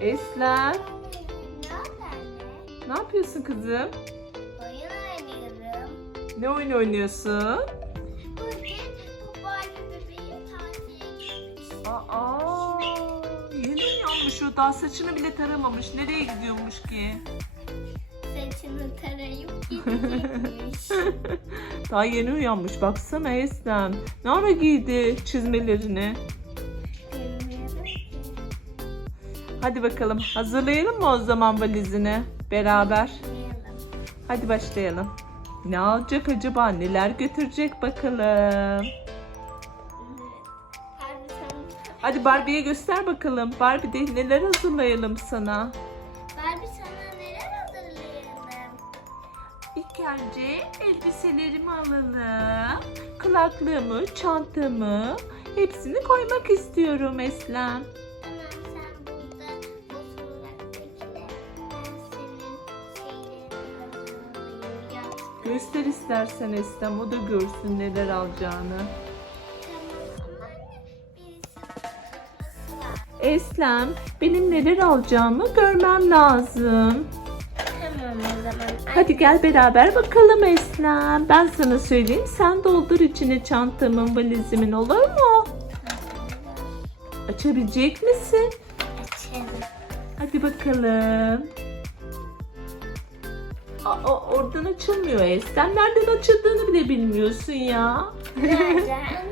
Eslem, Ne yapıyorsun kızım? Oyun oynuyorum. Ne oyun oynuyorsun? Bugün bu bebeği tatile. Aa, yeni uyanmış o daha saçını bile taramamış. Nereye gidiyormuş ki? Saçını tarayıp gidecekmiş. Daha yeni uyanmış. Baksana Eslem. Ne ara giydi çizmelerini? Hadi bakalım hazırlayalım mı o zaman valizini beraber? Hadi başlayalım. Ne alacak acaba? Neler götürecek bakalım. Hadi Barbie'ye göster bakalım. Barbie de neler hazırlayalım sana. Barbie sana neler hazırlayalım? İlk önce elbiselerimi alalım. Kulaklığımı, çantamı hepsini koymak istiyorum Eslem. Göster istersen Eslem o da görsün neler alacağını. Eslem benim neler alacağımı görmem lazım. Tamam o zaman. Hadi gel beraber bakalım Eslem. Ben sana söyleyeyim sen doldur içine çantamın valizimin olur mu? Açabilecek misin? Açalım. Hadi bakalım. Aa, oradan açılmıyor Eslem. Nereden açıldığını bile bilmiyorsun ya. Nereden?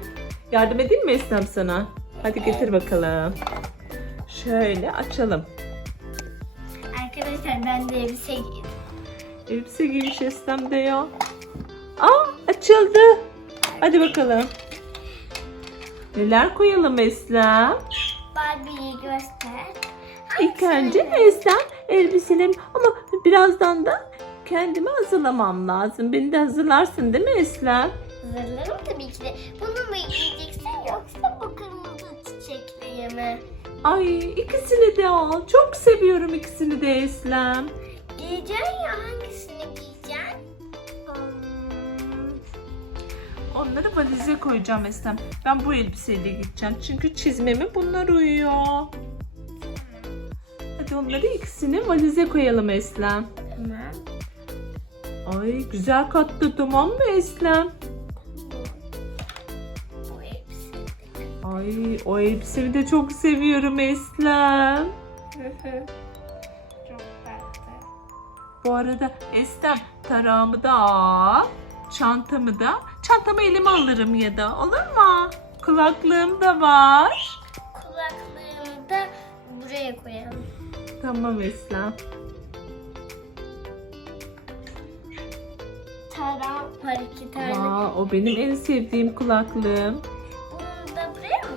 Yardım edeyim mi Eslem sana? Hadi getir bakalım. Şöyle açalım. Arkadaşlar ben de elbise giydim. Elbise giymiş Eslem de ya. Aa açıldı. Hadi bakalım. Neler koyalım Eslem? Barbie'yi göster. İlk önce Eslem elbiselerim ama birazdan da kendimi hazırlamam lazım. Beni de hazırlarsın değil mi Eslem? Hazırlarım tabii ki de. Bunu mu giyeceksin yoksa bu kırmızı çiçekliyi mi? Ay ikisini de al. Çok seviyorum ikisini de Eslem. Giyeceksin ya hangisini giyeceksin? Hmm, Onları valize koyacağım Eslem. Ben bu elbiseyle gideceğim. Çünkü çizmeme bunlar uyuyor. Hadi onları ikisini valize koyalım Eslem. Ay güzel kattı tamam mı Eslem? Ay o elbisemi de çok seviyorum Eslem. Çok tatlı. Bu arada Eslem tarağımı da al. Çantamı da. Çantamı elime alırım ya da olur mu? Kulaklığım da var. Kulaklığını da buraya koyalım. Tamam Eslem. Taram var iki tane. Aa, o benim en sevdiğim kulaklığım. Bunu da buraya mı?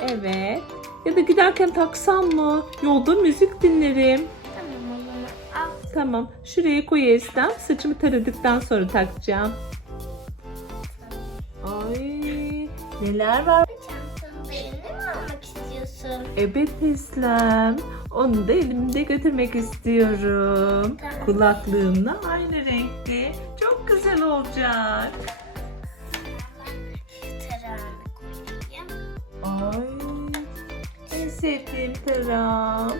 Evet. Ya da giderken taksam mı? Yolda müzik dinlerim. Tamam o zaman al. Tamam. Şuraya koy Eslem. Saçımı taradıktan sonra takacağım. Ay neler var? Çantanı da eline mi almak istiyorsun? Evet Eslem. Onu da elimde götürmek istiyorum. Tamam. Kulaklığımla aynı renkte. Güzel olacak. Ay en sevdiğim tarak.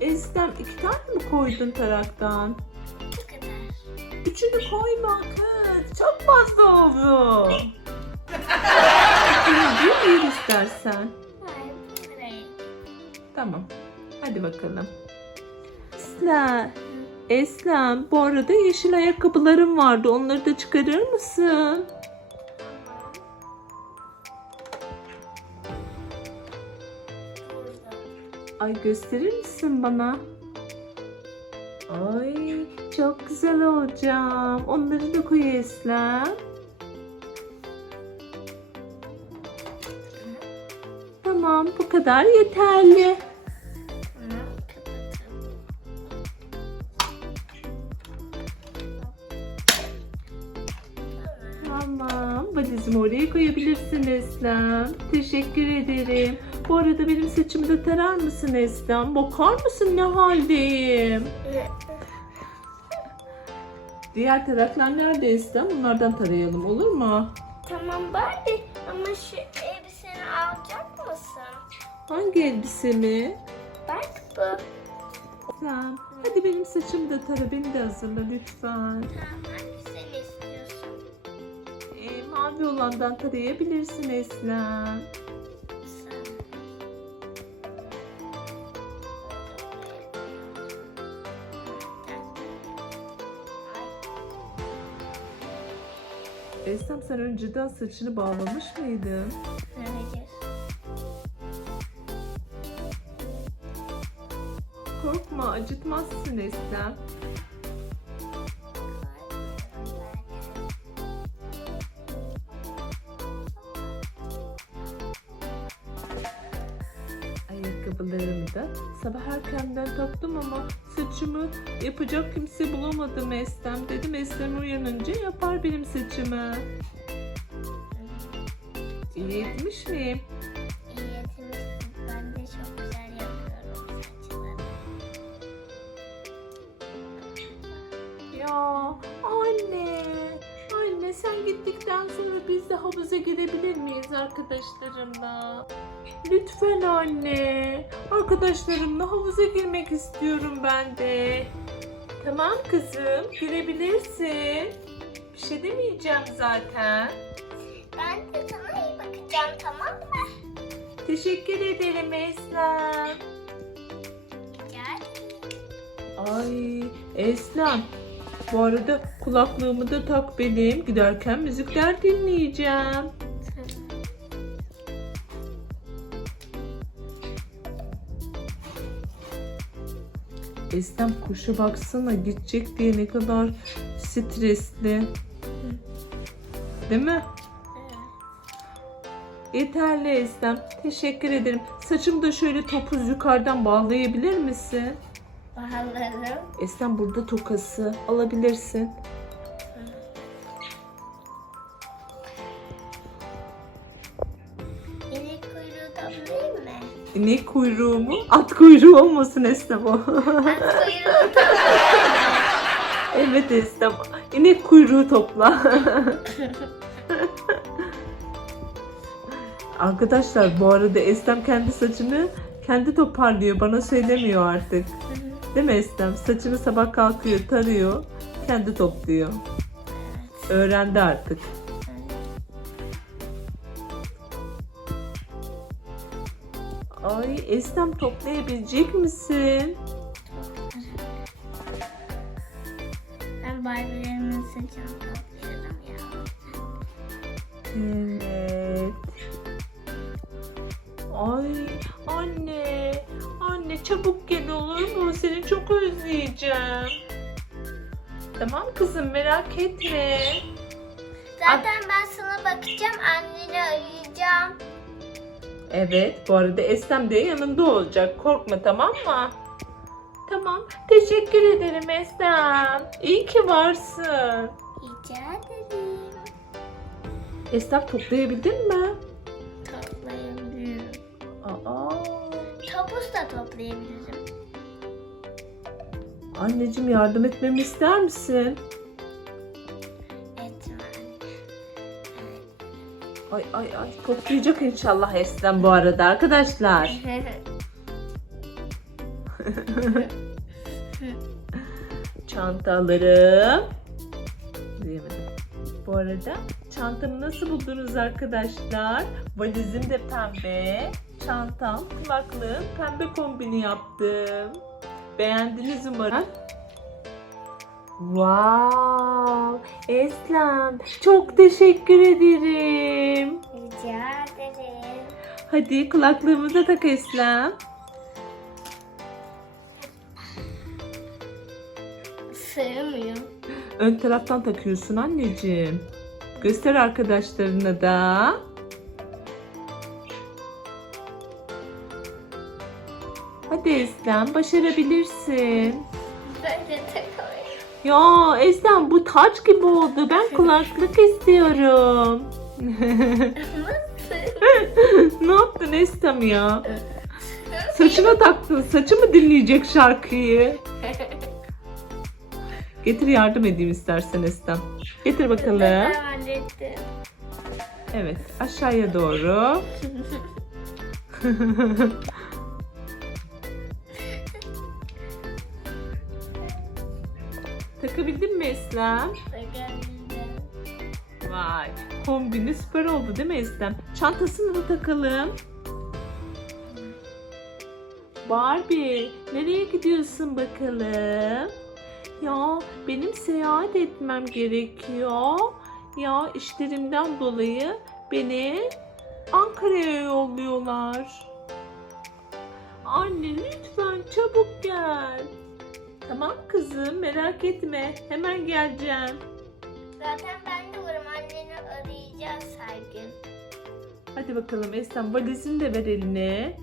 Eslem iki tane mi koydun taraktan? Bu kadar. Üçünü koyma kız. Çok fazla oldu. Bir bir istersen. Hayır. Tamam. Hadi bakalım. Eslem. Eslem bu arada yeşil ayakkabılarım vardı. Onları da çıkarır mısın? Ay gösterir misin bana? Ay çok güzel olacağım. Onları da koy Eslem. Tamam bu kadar yeterli. Tamam valizimi oraya koyabilirsin Eslem. Teşekkür ederim. Bu arada benim saçımı da tarar mısın Eslem? Bakar mısın ne haldeyim? Diğer taraklar nerede Eslem? Bunlardan tarayalım olur mu? Tamam Barbie ama şu elbiseni alacak mısın? Hangi elbisemi? Bak bu. Eslem hadi benim saçımı da tara beni de hazırla lütfen. Tamam mavi olandan tarayabilirsin Eslem. Eslem sen önceden saçını bağlamış mıydın? Hayır. Korkma acıtmazsın Eslem. Sabah erkenden taktım ama saçımı yapacak kimse bulamadım Eslem. Dedim Eslem uyanınca yapar benim saçımı. İyi etmiş miyim? Havuza girebilir miyiz arkadaşlarımla? Lütfen anne. Arkadaşlarımla havuza girmek istiyorum ben de. Tamam kızım, girebilirsin. Bir şey demeyeceğim zaten. Ben de sana iyi bakacağım tamam mı? Teşekkür ederim Eslem. Gel. Ay Eslem. Bu arada kulaklığımı da tak benim. Giderken müzikler dinleyeceğim. Eslem kuşa baksana gidecek diye ne kadar stresli. Değil mi? Yeterli Eslem. Teşekkür ederim. Saçımı da şöyle topuz yukarıdan bağlayabilir misin? Bağlarım. Eslem burada tokası alabilirsin. İnek kuyruğu da mi? İnek kuyruğu mu? At kuyruğu olmasın Eslem o. At kuyruğu da evet Eslem. İnek kuyruğu topla. Arkadaşlar bu arada Eslem kendi saçını kendi toparlıyor. Bana söylemiyor artık. Değil mi Eslem? Saçını sabah kalkıyor, tarıyor, kendi topluyor. Öğrendi artık. Ay Eslem toplayabilecek misin? Ben Barbie'lerimin saçını topluyorum ya. Evet. Ay anne, anne çabuk gel olur mu? Seni özleyeceğim. Tamam kızım merak etme. Zaten ben sana bakacağım, anneni arayacağım. Evet bu arada Eslem de yanında olacak. Korkma tamam mı? Tamam. Teşekkür ederim Eslem. İyi ki varsın. Rica ederim. Eslem toplayabildin mi? Toplayabilirim. Aa. Topuz da toplayabilirim. Anneciğim yardım etmemi ister misin? Ay ay ay toplayacak inşallah Eslem bu arada arkadaşlar. Çantalarım. Bu arada çantamı nasıl buldunuz arkadaşlar? Valizim de pembe. Çantam, kulaklığım pembe kombini yaptım. Beğendiniz umarım. Wow! Eslem çok teşekkür ederim. Rica ederim. Hadi kulaklığımı da tak Eslem. Sığmıyor. Ön taraftan takıyorsun anneciğim. Göster arkadaşlarına da. Eslem başarabilirsin. Böyle takalım. Ya Eslem bu taç gibi oldu. Ben kulaklık istiyorum. ne yaptın Eslem ya? Saçına taktın. Saçı mı dinleyecek şarkıyı? Getir yardım edeyim istersen Eslem. Getir bakalım. Evet aşağıya doğru. Takabildin mi Eslem? Bakalım. Vay. Kombini süper oldu değil mi Eslem? Çantasını da takalım. Barbie, nereye gidiyorsun bakalım? Ya benim seyahat etmem gerekiyor. Ya işlerimden dolayı beni Ankara'ya yolluyorlar. Anne lütfen çabuk gel. Tamam kızım merak etme. Hemen geleceğim. Zaten ben de varım. Anneni arayacağız her gün. Hadi bakalım Eslem valizini de ver eline.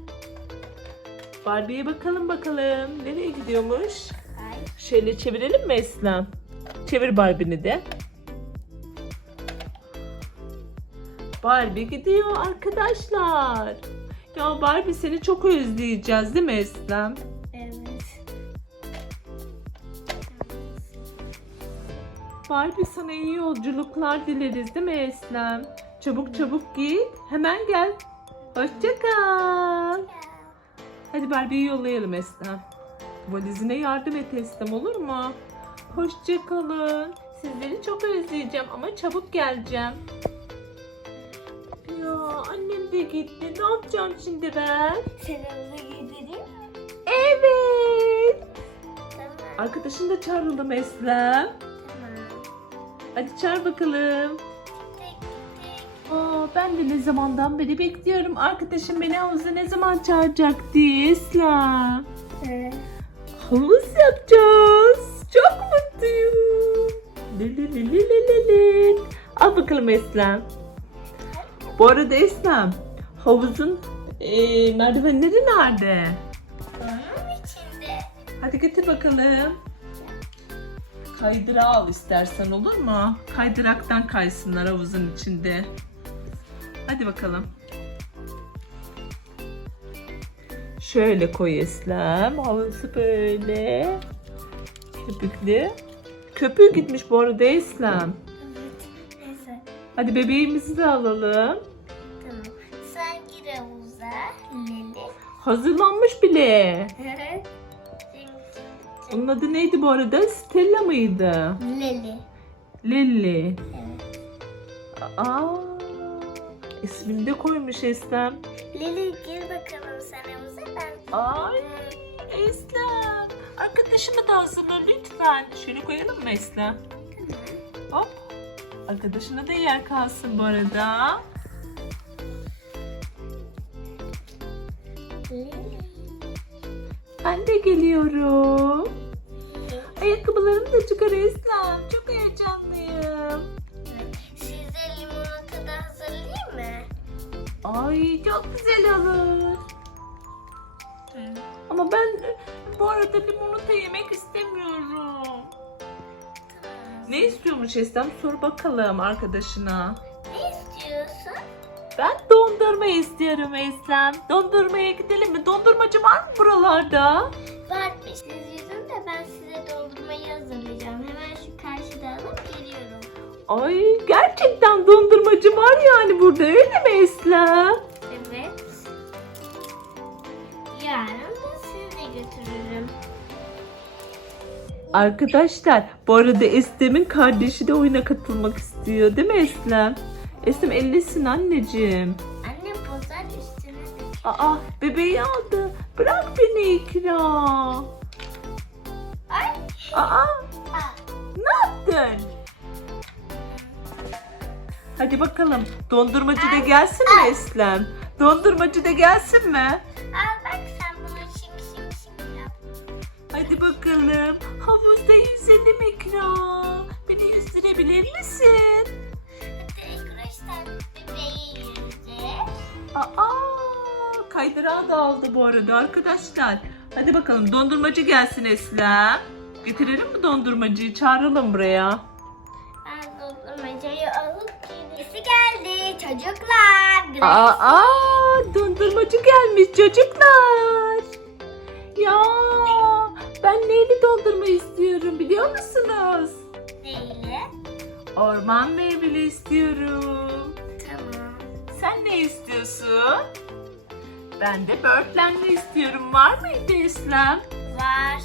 Barbie'ye bakalım bakalım. Nereye gidiyormuş? Ay. Şöyle çevirelim mi Eslem? Çevir Barbie'ni de. Barbie gidiyor arkadaşlar. Ya Barbie seni çok özleyeceğiz değil mi Eslem? Barbie sana iyi yolculuklar dileriz değil mi Eslem? Çabuk çabuk git. Hemen gel. Hoşça kal. Hadi Barbie'yi yollayalım Eslem. Valizine yardım et Eslem olur mu? Hoşça kalın. Sizleri çok özleyeceğim ama çabuk geleceğim. Ya annem de gitti. Ne yapacağım şimdi ben? Havuza gidelim. Evet. Tamam. Arkadaşını da çağıralım Eslem. Hadi çağır bakalım. Aa, ben de ne zamandan beri bekliyorum. Arkadaşım beni havuza ne zaman çağıracak diye Eslem. Evet. Havuz yapacağız. Çok mutluyum. Li. Al bakalım Eslem. Bu arada Eslem, havuzun eee, merdivenleri nerede? Onun içinde. Hadi getir bakalım. Kaydırağı al istersen olur mu? Kaydıraktan kaysınlar havuzun içinde. Hadi bakalım. Şöyle koy Eslem. Havuzu böyle. Köpüklü. Köpüğü gitmiş bu arada Eslem. Evet. Hadi bebeğimizi de alalım. Tamam. Sen gir havuza. Hazırlanmış bile. Onun adı neydi bu arada? Stella mıydı? Leli. Lily. Evet. Aa, ismini de koymuş Eslem. Leli gir bakalım sen havuza. Ben Ay Eslem. Arkadaşımı da hazırla lütfen. Şöyle koyalım mı Eslem? Hop. Arkadaşına da yer kalsın bu arada. Ben de geliyorum. Ayakkabılarımı da çıkar Eslem. Çok heyecanlıyım. Size limonata da hazırlayayım mı? Ay çok güzel olur. Ama ben bu arada limonata yemek istemiyorum. Ne istiyormuş Eslem? Sor bakalım arkadaşına. Ben dondurma istiyorum Eslem. Dondurmaya gidelim mi? Dondurmacı var mı buralarda? Var bir siz yüzün de ben size dondurmayı hazırlayacağım. Hemen şu karşıda alıp geliyorum. Ay gerçekten dondurmacı var yani burada öyle mi Eslem? Evet. Yarın da sizi de götürürüm. Arkadaşlar bu arada Eslem'in kardeşi de oyuna katılmak istiyor değil mi Eslem? Eslem ellesin anneciğim. Annem bozar üstüne. Aa bebeği aldı. Bırak beni ikra. Ay. Aa Aa. ne yaptın? Hadi bakalım dondurmacı da gelsin mi Eslem? Dondurmacı da gelsin mi? Al bak sen bunu şık şık şık yap. Hadi bakalım. Havuzda yüzelim ikra. Beni yüzdürebilir misin? Aa, kaydırağı da aldı bu arada arkadaşlar. Hadi bakalım dondurmacı gelsin Eslem. Getirelim mi dondurmacıyı? Çağıralım buraya. Ben dondurmacayı alıp birisi geldi. Çocuklar. Aa, aa, dondurmacı gelmiş çocuklar. Ya ben neyli dondurma istiyorum biliyor musunuz? Neyle? Orman meyveli istiyorum. Tamam. Sen ne istiyorsun? Ben de böğürtlenli istiyorum. Var mıydı İslam? Var.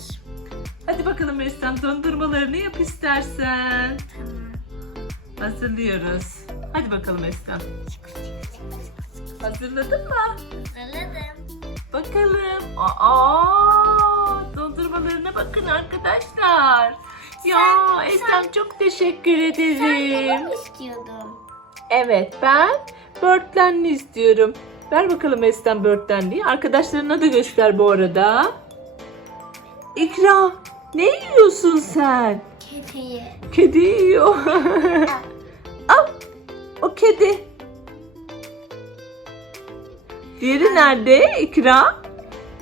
Hadi bakalım Eslem dondurmalarını yap istersen. Tamam. Hazırlıyoruz. Hadi bakalım Eslem. Hazırladın mı? Hazırladım. Bakalım. Aa, dondurmalarına bakın arkadaşlar. Ya Sen- Eslem çok teşekkür Sen ederim. ne mi istiyordun? Evet ben börtlenli istiyorum. Ver bakalım Eslem börtlenliyi. Arkadaşlarına da göster bu arada. İkra ne yiyorsun sen? Kediyi. Kedi yiyor. Al o kedi. Diğeri nerede İkra?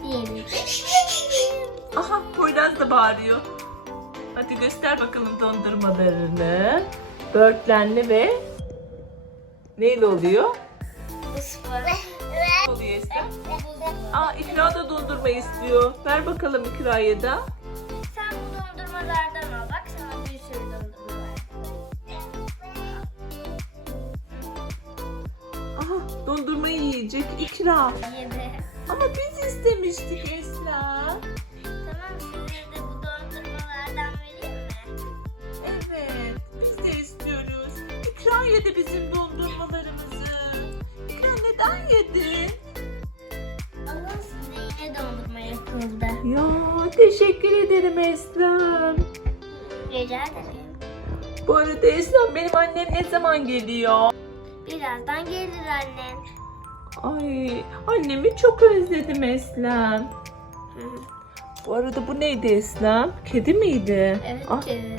Diyelim. Aha Poyraz da bağırıyor. Hadi göster bakalım dondurmalarını. Börtlenli ve neyle oluyor? Ne oluyor? Aa İkra da dondurma istiyor. Ver bakalım İkra'ya da. Sen bu dondurmalardan al. Bak sana bir sürü dondurma var. Aha dondurmayı yiyecek İkra. Yedi. Ama biz istemiştik Eslem. Yedi bizim dondurmalarımızı. İkra neden yedin? Alın size yine dondurma yapıldı. Ya teşekkür ederim Eslem. Rica ederim. Bu arada Eslem benim annem ne zaman geliyor? Birazdan gelir annen. Ay annemi çok özledim Eslem. Bu arada bu neydi Eslem? Kedi miydi? Evet Ah, ki.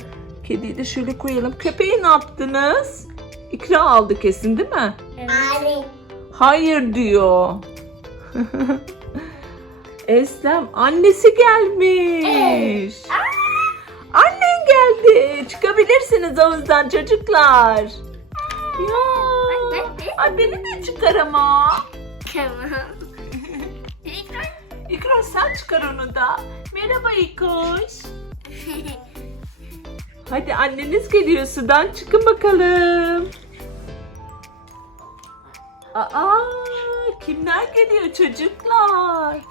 kediyi de şöyle koyalım. Köpeği ne yaptınız? İkra aldı kesin değil mi? Evet. Hayır diyor. Eslem annesi gelmiş. Annen geldi. Çıkabilirsiniz havuzdan çocuklar. Ya. Ay beni de çıkar ama. Tamam. İkra sen çıkar onu da. Merhaba İkoş. Hadi anneniz geliyor sudan çıkın bakalım. Aa kimler geliyor çocuklar?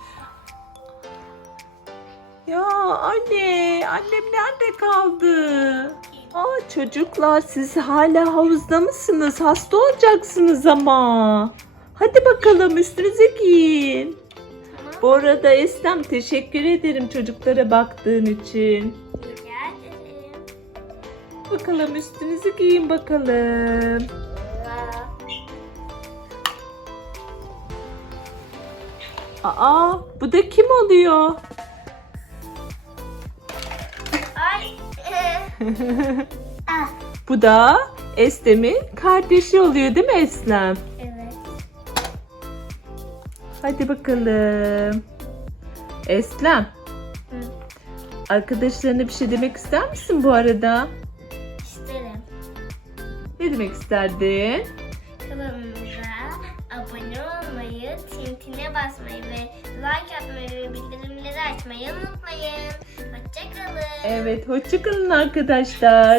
Ya anne, annem nerede kaldı? Aa çocuklar siz hala havuzda mısınız? Hasta olacaksınız ama. Hadi bakalım üstünüze giyin. Bu arada Eslem teşekkür ederim çocuklara baktığın için. Bakalım üstünüzü giyin bakalım. Aa bu da kim oluyor? Ay. ah. bu da Eslem'in kardeşi oluyor değil mi Eslem? Evet. Hadi bakalım. Eslem Hı. arkadaşlarına bir şey demek ister misin bu arada? Ne demek isterdin? Kanalımıza abone olmayı, tintine basmayı ve like atmayı ve bildirimleri açmayı unutmayın. Hoşçakalın. Evet hoşçakalın arkadaşlar.